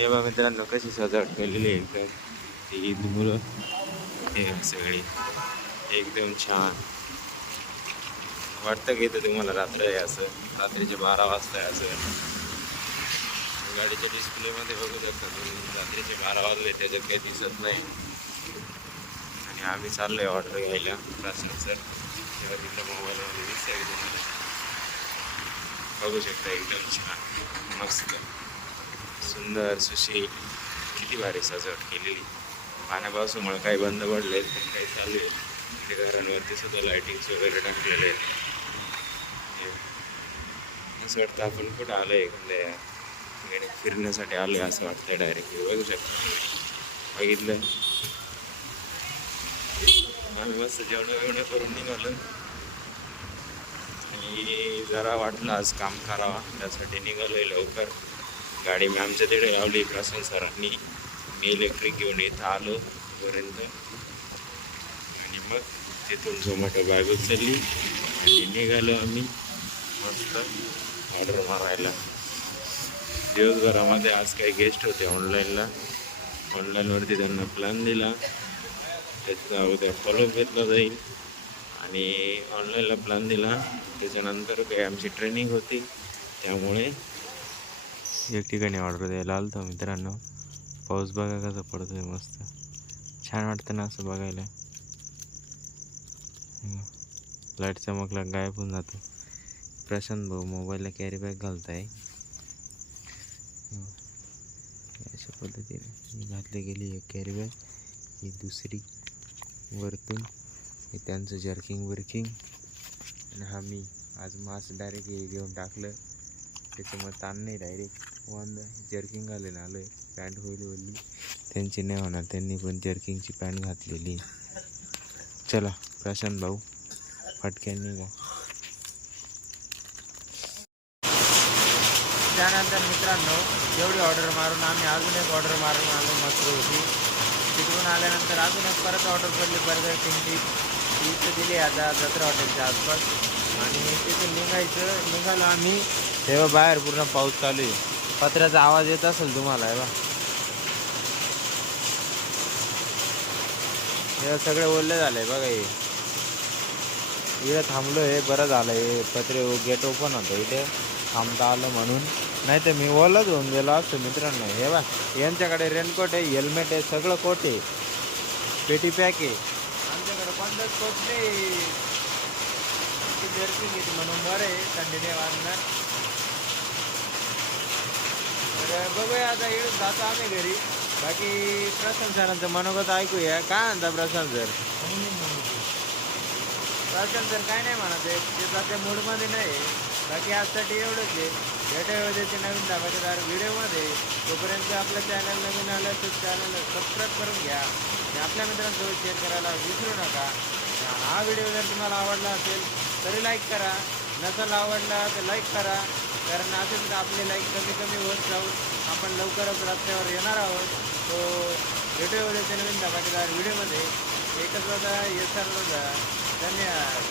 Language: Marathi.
हे बघा मित्रांनो कशी सजावट केलेली आहे एकदम. ती मुलं हे सगळी एकदम छान वाटतं की इथं तुम्हाला रात्र आहे असं, रात्रीचे 12 वाजता आहे असं. गाडीच्या डिस्प्लेमध्ये बघू शकता तुम्ही रात्रीचे 12 वाजले त्याच्यात काही दिसत नाही. आणि आम्ही चाललोय ऑर्डर घ्यायला प्रशांत सर. तेव्हा तिथं मोबाईलमध्ये दिसतंय तुम्हाला, बघू शकता एकदम छान मस्त सुंदर सुशील. किती भारी सजावट केलेली. पाण्यापावसामुळे काही बंद पडले आहेत पण काही चालू आहे. ते घरांवरती सुद्धा लाईटिंग्स वगैरे टाकलेले आहेत. असं वाटतं आपण कुठं आलो आहे एखाद्या फिरण्यासाठी आलो आहे असं वाटतंय डायरेक्टली. बघू शकता बघितलं. आम्ही मस्त जेवण करून निघालो आणि जरा वाटलं आज काम करावा त्यासाठी निघालोय लवकर. गाडी मी आमच्या तिकडे लावली प्रशांत सरांनी. मी इलेक्ट्रिक घेऊन इथं आलो पर्यंत आणि मग तिथून झोमॅटो बॅग उचलली आणि निघालो आम्ही मस्त ऑर्डर मारायला. दिवसभरामध्ये आज काही गेस्ट होते ऑनलाईनवरती त्यांना प्लॅन दिला. त्याचा उद्या फॉलोअप घेतला जाईल आणि ऑनलाईनला प्लॅन दिला. त्याच्यानंतर काही आमची ट्रेनिंग होती त्यामुळे एक ठिकाणी ऑर्डर द्यायला आलो होतो मित्रांनो. पाऊस बघा कसा पडतोय मस्त छान वाटतं ना असं बघायला. लाईट चमकला गायब होऊन जातो. प्रशांत भाऊ मोबाईलला कॅरी बॅग घालताय अशा पद्धतीने घातली गेली एक कॅरी बॅग. ही दुसरी वरतून हे त्यांचं जर्किंग वर्किंग. आणि हा मी आज मास्क डायरेक्ट घेऊन टाकलं त्याच्यामुळे ताण नाही. डायरेक्ट वांदा जर्किंग घालेलं आलो आहे. पॅन्ट होईल वल्ली त्यांची नाही होणार, त्यांनी पण जर्किंगची पॅन्ट घातलेली. चला प्रशांत भाऊ फटक्यान निघा. त्यानंतर मित्रांनो एवढी ऑर्डर मारून आम्ही अजून एक ऑर्डर मारून आलो मसरू होती. तिकडून आल्यानंतर अजून एक परत ऑर्डर पडली बर्गर किंगची. इथं दिली आता जत्रा हॉटेलच्या आसपास आणि तिथून निघालो आम्ही. तेव्हा बाहेर पूर्ण पाऊस चालू आहे. पत्र्याचा आवाज येत असेल तुम्हाला. हे सगळे ओले झाले बघा. हे इकडे थांबलो हे बरं झालं. हे पत्रे गेट ओपन होतं इथे थांबता आलं म्हणून, नाही तर मी ओलाच होऊन गेलो असतो मित्रांनो. हे बा यांच्याकडे रेनकोट आहे, हेल्मेट आहे, सगळं कोट आहे, पेटी पॅक आहे. आमच्याकडे कोणतंच कोट नाही. जर्किंग घेते म्हणून बरं आहे, थंडीने वाजणार. तर बघूया आता इकडून जातो आम्ही घरी. बाकी प्रशांत सरांचं मनोगत ऐकूया. काय म्हणता प्रशांत सर? प्रशांत सर काय नाही म्हणत आहे, ते सध्या मूडमध्ये नाही. बाकी आजसाठी एवढंच आहे. भेटायला त्याचे नवीन दाबाचेदार व्हिडिओमध्ये. तोपर्यंत आपलं चॅनल नवीन आलं तर चॅनल सबस्क्राईब करून घ्या आणि आपल्या मित्रांसोबत शेअर करायला विसरू नका. हा व्हिडिओ जर तुम्हाला आवडला असेल तरी लाईक करा, नसेल आवडला तर लाईक करा. कारण असेल तर आपले लाईक कमी होत जाऊन आपण लवकरच रस्त्यावर येणार आहोत. तो भेटूया त्याचे नवीन धमाकेदार व्हिडिओमध्ये. एकच होता हे सर्व धन्यवाद.